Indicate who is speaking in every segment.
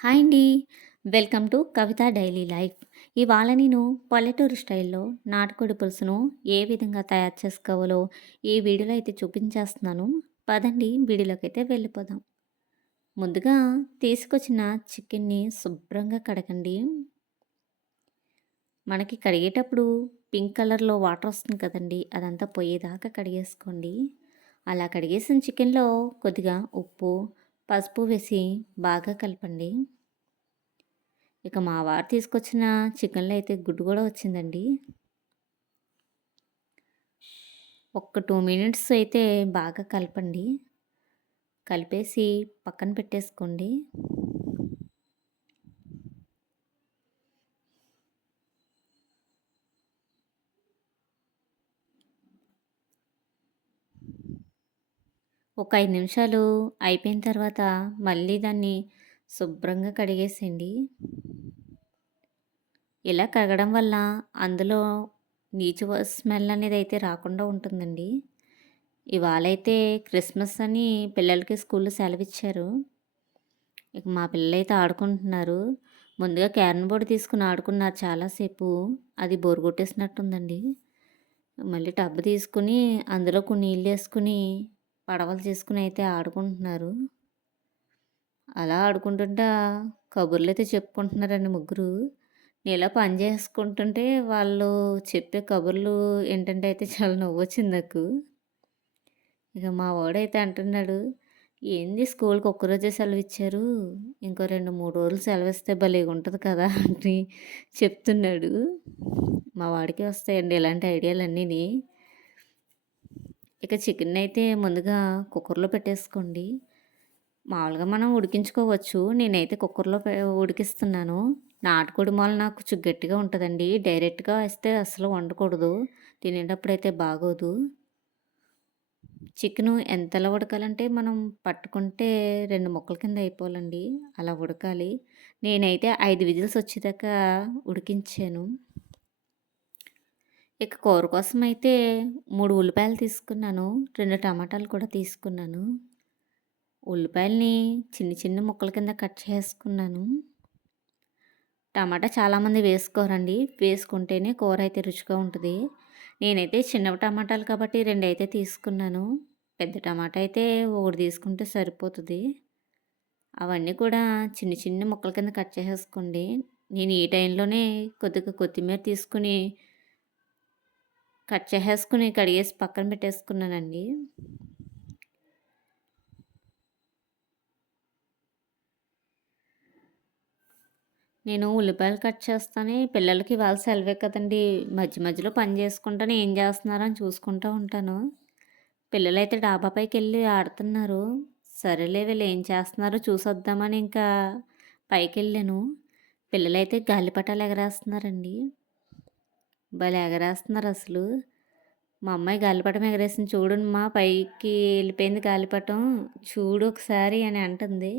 Speaker 1: Hi అండి. Welcome to Kavitha daily life. ఇవాళ నేను పల్లెటూరు స్టైల్‌లో నాటుకోడి పులుసును ఏ విధంగా తయారు చేసుకోవాలో ఈ వీడియోలో అయితే చూపించేస్తున్నాను. పదండి వీడియోలోకైతే వెళ్ళిపోదాం. ముందుగా తీసుకొచ్చిన చికెన్‌ని శుభ్రంగా కడగండి. మనకి కడిగేటప్పుడు పింక్ కలర్‌లో వాటర్ వస్తుంది కదండి అదంతా పోయేదాకా కడిగేసుకోండి. అలా కడిగేసిన చికెన్‌లో కొద్దిగా ఉప్పు, పసుపు వేసి బాగా కలపండి. ఇక మా వారు తీసుకొచ్చిన చికెన్‌లో అయితే గుడ్డు కూడా వచ్చిందండి. ఒక్క టూ మినిట్స్ అయితే బాగా కలపండి. కలిపేసి పక్కన పెట్టేసుకోండి. ఒక ఐదు నిమిషాలు అయిపోయిన తర్వాత మళ్ళీ దాన్ని శుభ్రంగా కడిగేసేయండి. ఇలా కడగడం వల్ల అందులో నీచు స్మెల్ అనేది అయితే రాకుండా ఉంటుందండి. ఇవాళైతే క్రిస్మస్ అని పిల్లలకి స్కూల్‌లో సెలవిచ్చారు. ఇక మా పిల్లలైతే ఆడుకుంటున్నారు. ముందుగా క్యారమ్ బోర్డు తీసుకుని ఆడుకున్నారు చాలాసేపు. అది బోర్ కొట్టేసినట్టుందండి. మళ్ళీ టబ్ తీసుకుని అందులో కొన్ని వేసుకుని పడవలు చేసుకుని అయితే ఆడుకుంటున్నారు. అలా ఆడుకుంటుంటా కబుర్లయితే చెప్పుకుంటున్నారండి ముగ్గురు. ఇలా పని చేసుకుంటుంటే వాళ్ళు చెప్పే కబుర్లు ఏంటంటే అయితే చాలా నవ్వొచ్చింది నాకు. ఇక మా వాడైతే అంటున్నాడు, "ఏంది స్కూల్‌కి ఒక్కరోజే సెలవిచ్చారు. ఇంకో 2, 3 రోజులు సెలవిస్తే ఉంటుంది కదా!" అని చెప్తున్నాడు. మా వాడికి వస్తాయండి ఇలాంటి ఐడియాలన్నీని. ఇక చికెన్ అయితే ముందుగా కుక్కర్‌లో పెట్టేసుకోండి. మామూలుగా మనం ఉడికించుకోవచ్చు. నేనైతే కుక్కర్‌లో ఉడికిస్తున్నాను. నాటుకోడి మూల నాకు గట్టిగా ఉంటుందండి డైరెక్ట్‌గా వేస్తే అసలు వండకూడదు. తినేటప్పుడు అయితే బాగోదు. చికెను ఎంతలా ఉడకాలంటే మనం పట్టుకుంటే రెండు ముక్కల కింద అయిపోవాలండి. అలా ఉడకాలి. నేనైతే ఐదు విజిల్స్ వచ్చేదాకా ఉడికించాను. ఇక కూర కోసం అయితే మూడు ఉల్లిపాయలు తీసుకున్నాను. రెండు టమాటాలు కూడా తీసుకున్నాను. ఉల్లిపాయలని చిన్న చిన్న ముక్కల కింద కట్ చేసుకున్నాను. టమాటా చాలామంది వేసుకోరండి. వేసుకుంటేనే కూర అయితే రుచిగా ఉంటుంది నేనైతే చిన్నవి టమాటాలు కాబట్టి రెండు అయితే తీసుకున్నాను. పెద్ద టమాటా అయితే ఒకటి తీసుకుంటే సరిపోతుంది అవన్నీ కూడా చిన్న చిన్న ముక్కల కింద కట్ చేసేసుకోండి. నేను ఈ టైంలోనే కొద్దిగా కొత్తిమీర తీసుకొని కట్ చేసేసుకుని కడిగేసి పక్కన పెట్టేసుకున్నానండి. నేను ఉల్లిపాయలు కట్ చేస్తాను పిల్లలకి ఇవాళ సెలవే కదండీ! మధ్య మధ్యలో పని చేసుకుంటాను ఏం చేస్తున్నారో అని చూసుకుంటూ ఉంటాను. పిల్లలైతే డాబా పైకెళ్ళి ఆడుతున్నారు. సరేలే వీళ్ళు ఏం చేస్తున్నారో చూసొద్దామని ఇంకా పైకి వెళ్ళాను పిల్లలైతే గాలిపటాలు ఎగరేస్తున్నారండి. భలే ఎగరేస్తున్నారు అసలు. మా అమ్మాయి గాలిపటం ఎగరేసింది చూడమ్మా పైకి వెళ్ళిపోయింది గాలిపటం. చూడు ఒకసారి అని అంటుంది.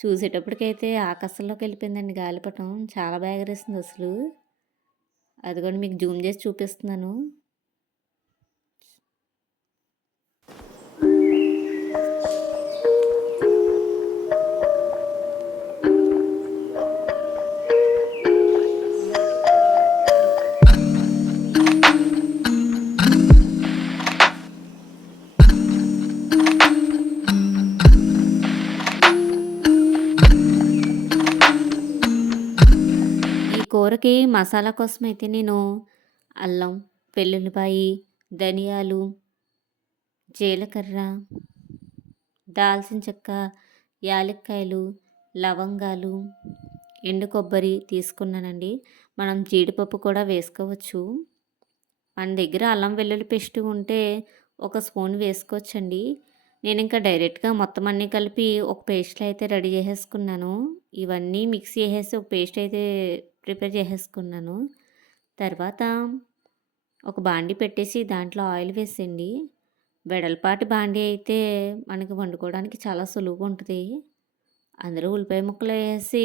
Speaker 1: చూసేటప్పటికైతే ఆకాశంలోకి వెళ్ళిపోయిందండి గాలిపటం. చాలా బాగా ఎగరేసింది అసలు. అది కూడా మీకు జూమ్ చేసి చూపిస్తున్నాను. కూరకి మసాలా కోసం అయితే నేను అల్లం, వెల్లుల్లిపాయి, ధనియాలు, జీలకర్ర, దాల్చిన చెక్క, యాలక్కాయలు, లవంగాలు, ఎండు కొబ్బరి తీసుకున్నానండి. మనం జీడిపప్పు కూడా వేసుకోవచ్చు. మన దగ్గర అల్లం వెల్లుల్లి పేస్ట్ ఉంటే ఒక స్పూన్ వేసుకోవచ్చండి. నేను ఇంకా డైరెక్ట్‌గా మొత్తం అన్నీ కలిపి ఒక పేస్ట్లో అయితే రెడీ చేసేసుకున్నాను. ఇవన్నీ మిక్స్ చేసేసి ఒక పేస్ట్ అయితే ప్రిపేర్ చేసేసుకున్నాను. తర్వాత ఒక బాండీ పెట్టేసి దాంట్లో ఆయిల్ వేసేయండి. వెడల్పాటి బాండీ అయితే మనకి వండుకోవడానికి చాలా సులువుగా ఉంటుంది అందులో ఉల్లిపాయ ముక్కలు వేసి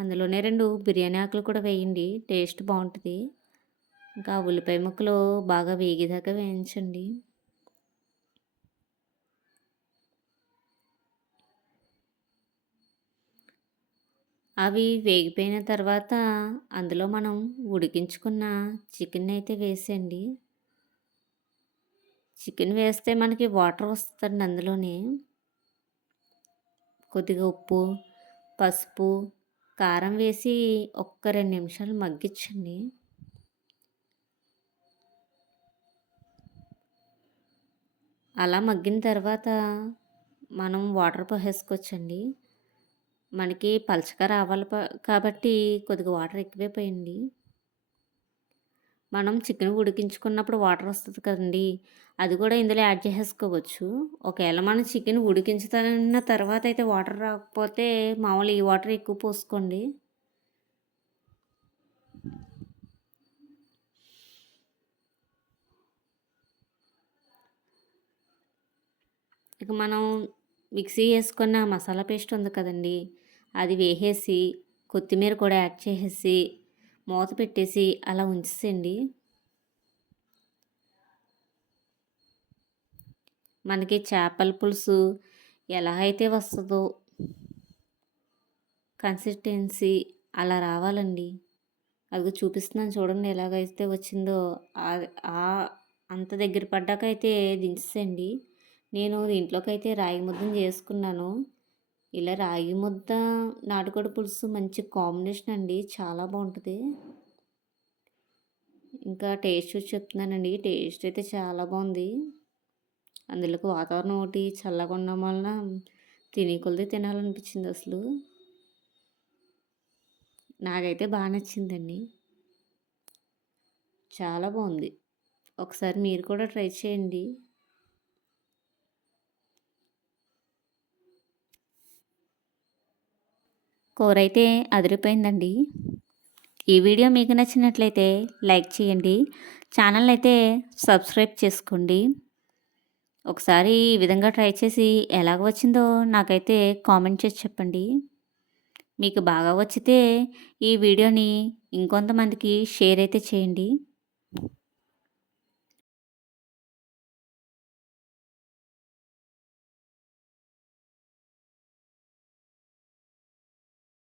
Speaker 1: అందులోనే రెండు బిర్యానీ ఆకులు కూడా వేయండి. టేస్ట్ బాగుంటుంది ఇంకా ఉల్లిపాయ ముక్కలు బాగా వేగేదాకా వేయించండి. అవి వేగిపోయిన తర్వాత అందులో మనం ఉడికించుకున్న చికెన్ అయితే వేసేయండి. చికెన్ వేస్తే మనకి వాటర్ వస్తుంది అందులోనే. కొద్దిగా ఉప్పు పసుపు కారం వేసి ఒక్క రెండు నిమిషాలు మగ్గించండి. అలా మగ్గిన తర్వాత మనం వాటర్ పోసేసుకోవచ్చండి. మనకి పలచగా రావాలి కాబట్టి కొద్దిగా వాటర్ ఎక్కువే పోయండి. మనం చికెన్ ఉడికించుకున్నప్పుడు వాటర్ వస్తుంది కదండి అది కూడా ఇందులో యాడ్ చేసేసుకోవచ్చు. ఒకవేళ మనం చికెన్ ఉడికించుతున్న తర్వాత అయితే వాటర్ రాకపోతే మామూలు ఈ వాటర్ ఎక్కువ పోసుకోండి. ఇక మనం మిక్సీ వేసుకున్న మసాలా పేస్ట్ ఉంది కదండి అది వేసేసి కొత్తిమీర కూడా యాడ్ చేసేసి మూత పెట్టేసి అలా ఉంచేసేయండి. మనకి చేపల పులుసు ఎలా అయితే వస్తుందో కన్సిస్టెన్సీ అలా రావాలండి. అది చూపిస్తున్నాను చూడండి ఎలాగైతే వచ్చిందో అంత దగ్గర పడ్డాకైతే దించేసేయండి. నేను దీంట్లోకి అయితే రాగి ముద్దను చేసుకున్నాను. ఇలా రాగి ముద్ద నాటుకోడి పులుసు మంచి కాంబినేషన్ అండి. చాలా బాగుంటుంది. ఇంకా టేస్ట్ చూసి చెప్తున్నానండి. టేస్ట్ అయితే చాలా బాగుంది. అందులోకి వాతావరణం ఒకటి చల్లగా ఉండడం వలన తినే కొలది తినాలనిపించింది అసలు. నాకైతే బాగా నచ్చిందండి. చాలా బాగుంది. ఒకసారి మీరు కూడా ట్రై చేయండి. కూర అయితే అదిరిపోయిందండి. ఈ వీడియో మీకు నచ్చినట్లయితే లైక్ చేయండి. ఛానల్ అయితే సబ్స్క్రైబ్ చేసుకోండి. ఒకసారి ఈ విధంగా ట్రై చేసి ఎలాగ వచ్చిందో నాకైతే కామెంట్ చేసి చెప్పండి. మీకు బాగా వచ్చితే ఈ వీడియోని ఇంకొంతమందికి షేర్ అయితే చేయండి.